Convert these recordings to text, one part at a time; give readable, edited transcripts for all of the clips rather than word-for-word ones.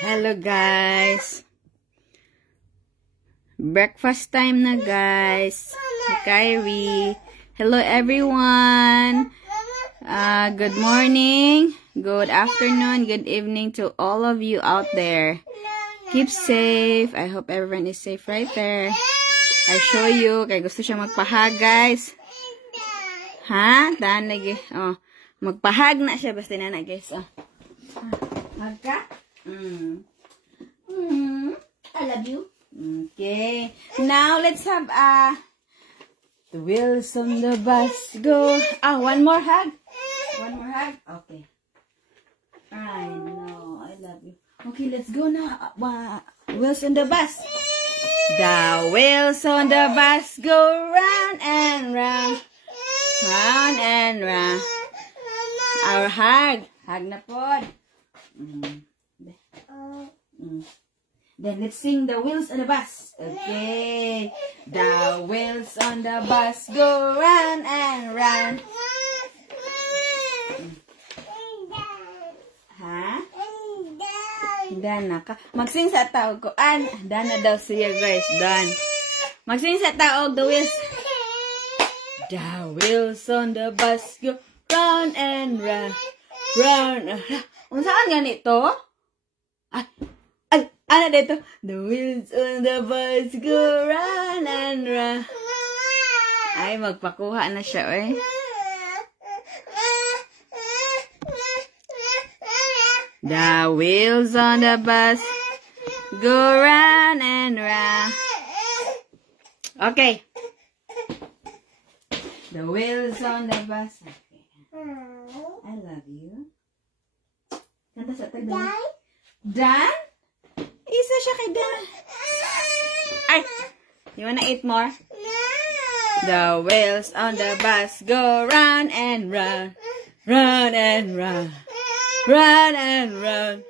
Hello guys. Breakfast time na guys. Kyrie. Hello everyone. Good morning, good afternoon, good evening to all of you out there. Keep safe. I hope everyone is safe right there. I show you. Kaya gusto siya magpahag guys. Ha? Daan lagi. Oh, magpahag na siya. Basta na guys. Oh. Hag ka? I love you. Okay. Now let's have the wheels on the bus go. One more hug. One more hug. Okay. I know. I love you. Okay, let's go now. Wheels on the bus. The wheels on the bus go round and round. Round and round. Our hug. Hug na pod. Then let's sing the wheels on the bus. Okay. The wheels on the bus go round and round. Ha? Dana ka. Magsing sa taog ko. Dana daw siya guys. Dan. Magsing sa taog the wheels. The wheels on the bus go round and round. Round and round. Unsaan ganito? Ano dito? The wheels on the bus go round and round. Ay, magpakuha na siya, eh. The wheels on the bus go round and round. Okay. The wheels on the bus. Okay. I love you. Kanta sa tayo. Dan? Isa siya kay Dan. Ay! You wanna eat more? The wheels on the bus go round and round. Round and round. Round and round.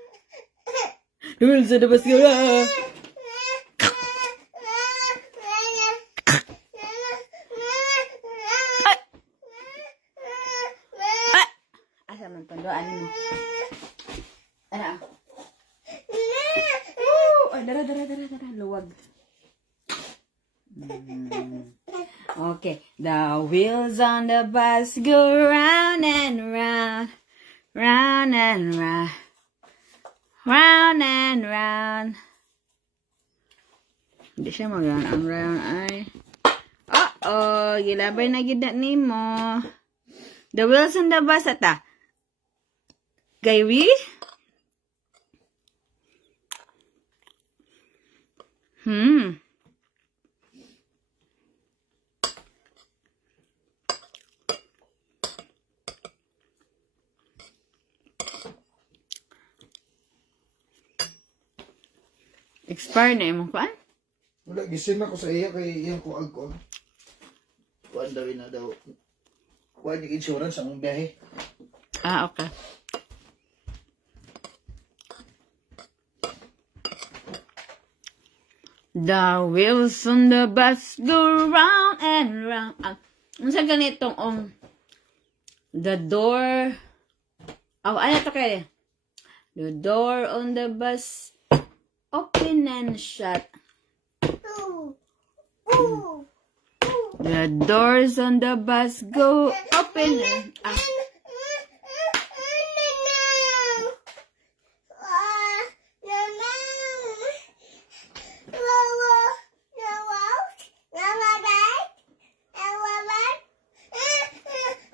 The wheels on the bus go round. Asa man pandoan mo? Ano? Dara. Luwag. Okay. The wheels on the bus go round and round. Round and round. Round and round. Hindi siya mag-round and round ay. Uh-oh. Gilabay na gida ni mo. The wheels on the bus ata. Kyrie? Expire na yung kuan? Wala, gisin ako sa iya kay iyang kuag ko. Kuan daw na daw. Kuan yung insurance ang biyahe. Okay. The wheels on the bus go round and round. Unsa ganitong the door. Ano to kaya? The door on the bus open and shut. The doors on the bus go open and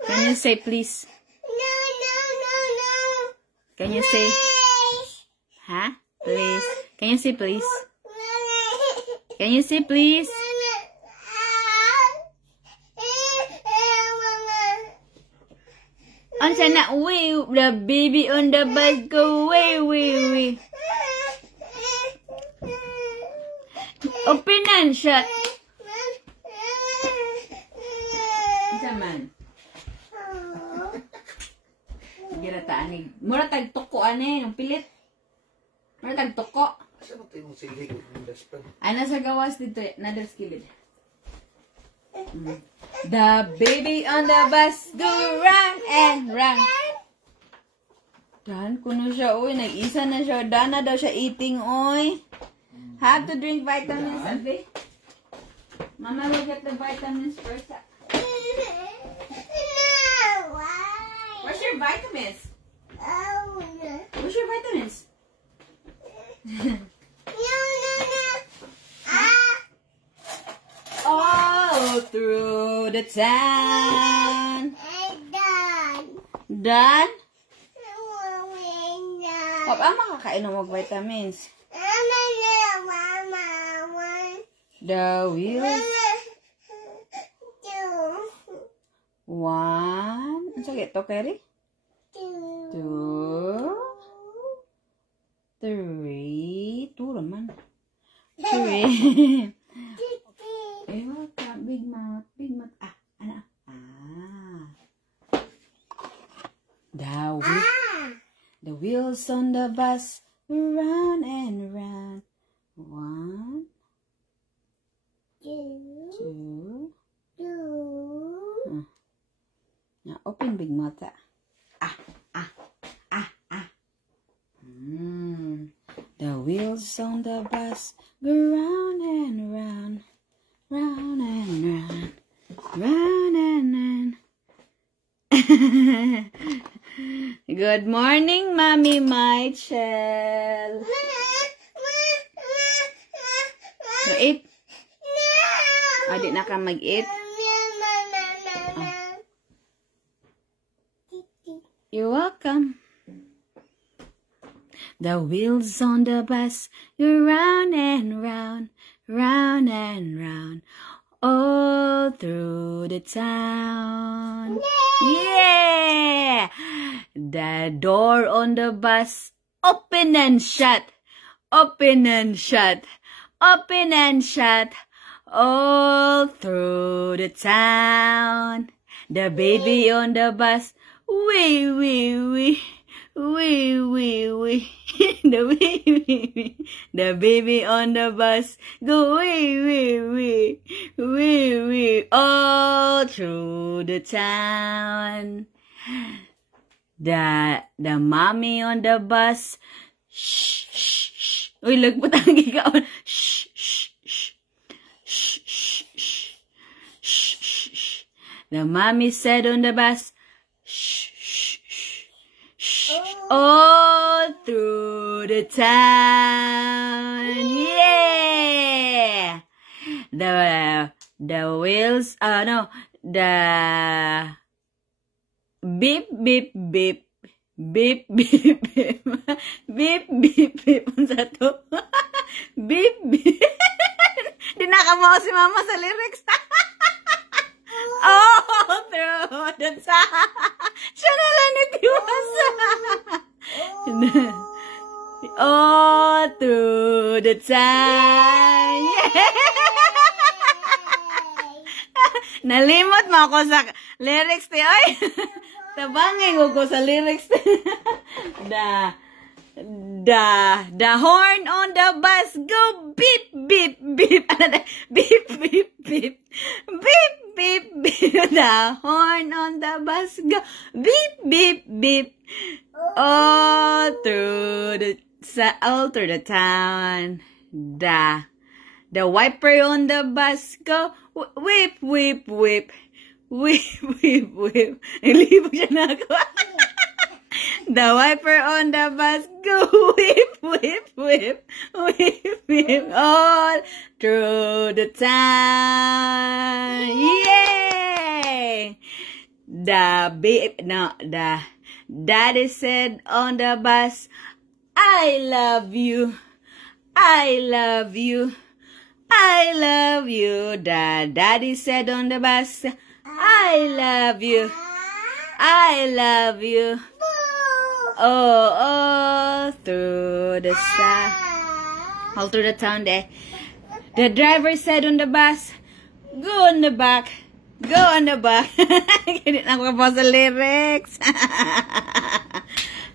Can you say please? No. Can you say? Huh? Please. Can you say please? Can you say please? Unsa na way the baby on the bus go way. Open and shut. Unsa man? Gira ta ani. Mura tag toko ani, ang pilit. Mura tag toko. Asa mo tayo mong silig ng daspan? Ano sa gawas dito, nadaskilid. The baby on the bus go round and round. Dan ko na siya, oy. Nag-isa na siya. Dan na daw siya eating, oy. Have to drink vitamins, Abi. Mama will get the vitamins first. Where's your vitamins? Where's your vitamins? All through the town. Done? Papa, makakain ng mag-vitamins. The wheels. 1. Ano sakit to, Kerry? 2. 3. 2 naman. 3. Ewa ka, big mouth, big mouth. Ah, ano? The wheels on the bus, round and round. 1, 2. Now open big mouth. The wheels on the bus go round and round, round and round, round and round. Good morning, Mommy Michael. Eat. Di na ka mag-eat. You're welcome. The wheels on the bus go round and round, round and round, all through the town. Yeah! The door on the bus open and shut, open and shut, open and shut, all through the town. The baby on the bus, wee, wee, wee. Wee, wee, wee. The baby on the bus go wee, wee, wee. Wee, wee. All through the town. The mommy on the bus. Shh, shh, shh. Uy, lagpot ang ikaw. Shh, shh, shh. Shh, shh, shh. Shh, shh, shh. The mommy said on the bus, shh. All through the town, yeah. The wheels, no, the beep beep beep beep beep beep beep beep beep. Unsa to? Beep beep. Dinakamaw si Mama sa lyrics. All through the town. Siya na lang nitiwasa. All through the town. Yeah. Nalimot mo ako sa lyrics ti. Ay, tabangin ko sa lyrics ti. The horn on the bus go beep, beep, beep. Beep, beep, beep. Beep, beep, beep. The horn on the bus go beep, beep, beep. All through the town. The wiper on the bus go whip, whip, whip. Whip, whip, whip. Nilibog siya na ako. The wiper on the bus go whip, whip, whip, whip, whip, all through the town. Yay! The daddy said on the bus, I love you, I love you, I love you. The daddy said on the bus, I love you, I love you. Oh, all through the all through the town there. The driver said on the bus, go on the back, go on the back. Hindi na ako pa sa lyrics.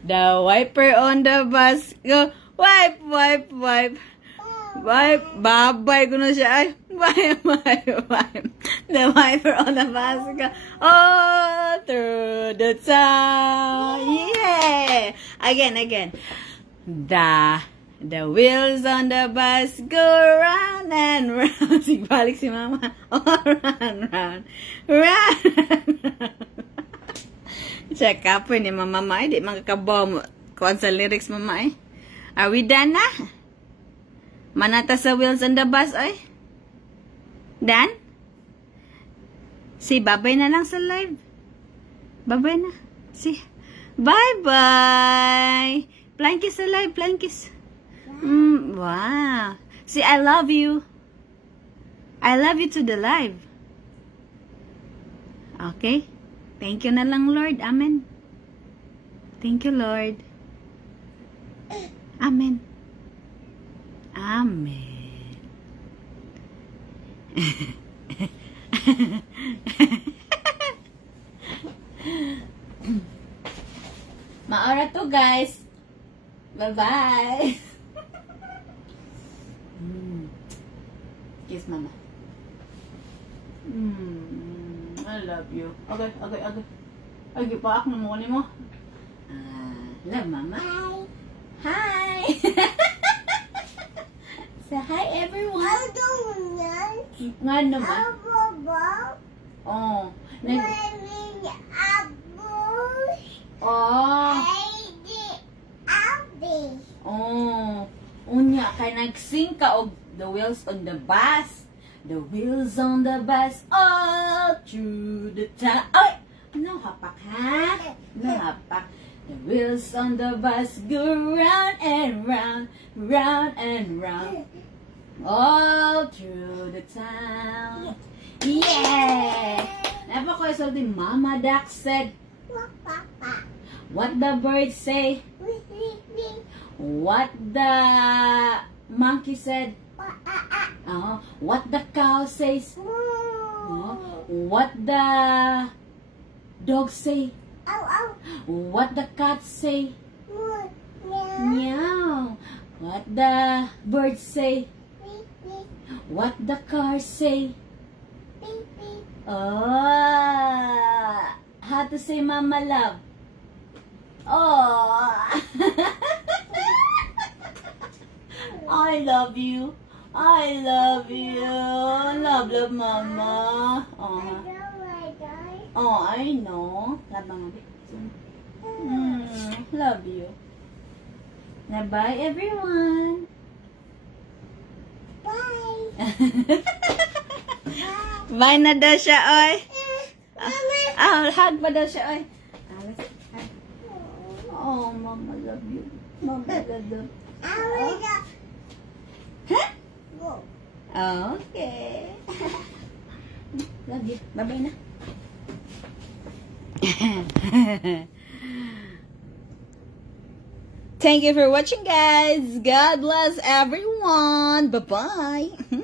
The wiper on the bus, go wipe, wipe, wipe. Wipe, babay ko na siya. Ay, Bye. The wiper on the bus go all through the town. Yeah. Again. The wheels on the bus go round and round. Sigbalik si mama. Oh, round. Check up ni mama Mai. Di makakabaw mo. Kuan sa lyrics mama eh. Are we done na? Manata sa wheels on the bus ay? Done? Si babay na lang sa live. Babay na. Si. Bye. Flying kiss sa live. Flying kiss. Wow. See, I love you. I love you to the live. Okay? Thank you na lang, Lord. Amen. Thank you, Lord. Amen. Maora to, guys. Bye-bye. Kiss mama. I love you. Okay. Okay, paak na mo mo. Love mama. Hi. Say hi everyone. Nga naman. Oh. Oh. Unya kay nagsing ka og the wheels on the bus. The wheels on the bus all through the town. Ay! No hapak, ha? No hapak. The wheels on the bus go round and round, round and round, all through the town. Yeah! Never ko isulti, Mama Duck said, what the birds say? What the monkey said? What the cow says? What the dog say? What the cat say? Meow. What the bird say? What the car say? How to say mama love? I love you. Love mama. I know. Love you. Now bye everyone. Bye na daw siya, oy. Hug pa daw siya, oy. Oh, mama love you. Mama love you. Okay. Love you. Bye-bye na. Thank you for watching, guys. God bless everyone. Bye-bye.